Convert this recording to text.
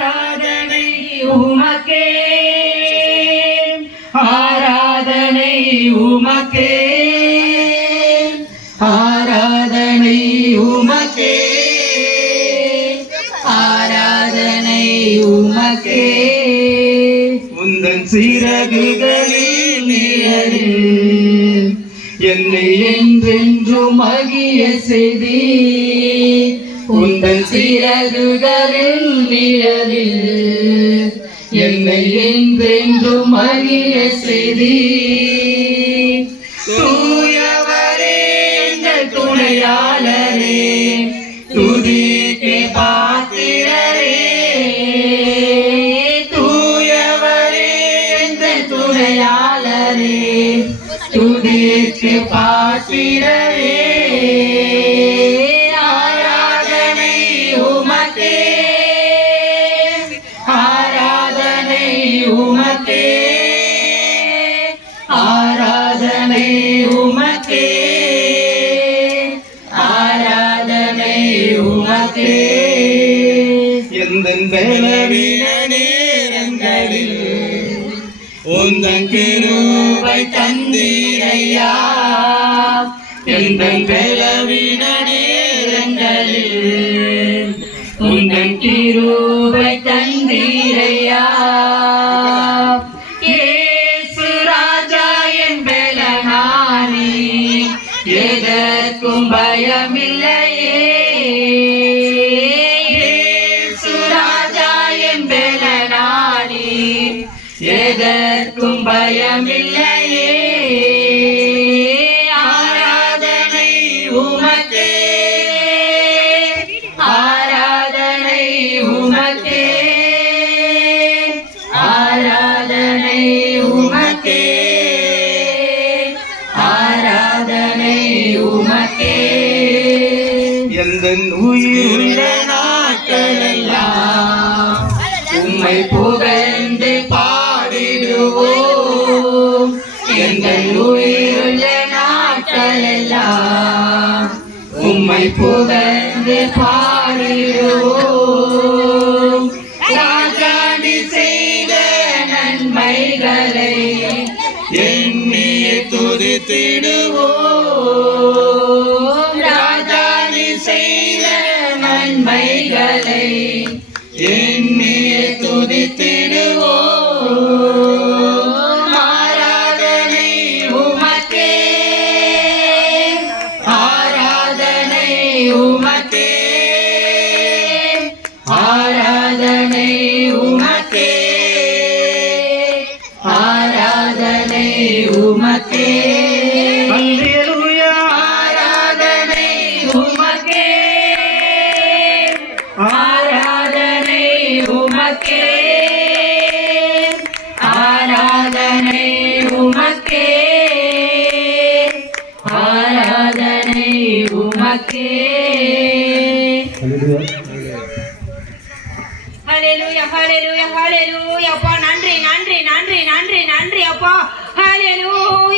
ஆராதனை உமக்கே, ஆராதனை உமக்கே, ஆராதனை உமக்கே, ஆராதனை உமக்கே. உந்தன் சிறகுகளின் நிழலில் என்னை என்றென்றும் மகிழ செய்தி. உந்தன் சிறகுகளின் நிழலில் என்னை என்றென்றும் மகிழ செய்தி. தூயவரே எங்கள் துணையாளரே, துதிக்கு பாத்திரரே. தூயவரே எங்கள் துணையாளரே, துதிக்கு பாத்திரரே. ஆராதனை உமக்கே, ஆராதனை உமக்கே, ஆராதனை உமக்கே, ஆராதனை உமக்கே. எந்தன் பலவீன நேரங்களில் உந்தன் கிருபை தந்தீரையா. எந்தன் பலவீன நேரங்களில் உந்தன் கிருபை தந்தீரையா. இயேசு ராஜா என் பலனானி, எதற்கும் பயமில்லையே. இயேசு ராஜா என் பலனானி, எதற்கும் பயமில்லையே. ஆராதனை உமக்கே, ஆராதனை உமக்கே, ஆராதனை உமக்கே, ஆராதனை உமக்கே. எந்தன் உயிருள்ள நாட்களெல்லாம் உம்மை புகழ்ந்து பாடிடுவோம். எங்கள் உயிருள்ள நாட்களெல்லாம் உம்மை புகழ்ந்து பாடிடுவோம். ராஜாடி செய்த நன்மைகளை எண்ணியே துதித்திடுவோம். ராஜாடி செய்த நன்மைகளை எண்ணியே துதித்திடுவோம். ஆராதனை உமக்கே, ஆராதனை உமக்கே, ஆராதனை உமக்கே, ஆராதனை உமக்கே. அல்லேலூயா. ஆராதனை உமக்கே, ஆராதனை உமக்கே, ஆராதனை உமக்கே, ஆராதனை உமக்கே. ஹல்லேலூயா, ஹல்லேலூயா, ஹல்லேலூயா. அப்பா நன்றி, நன்றி, நன்றி, நன்றி, நன்றி அப்பா. ஹல்லேலூயா.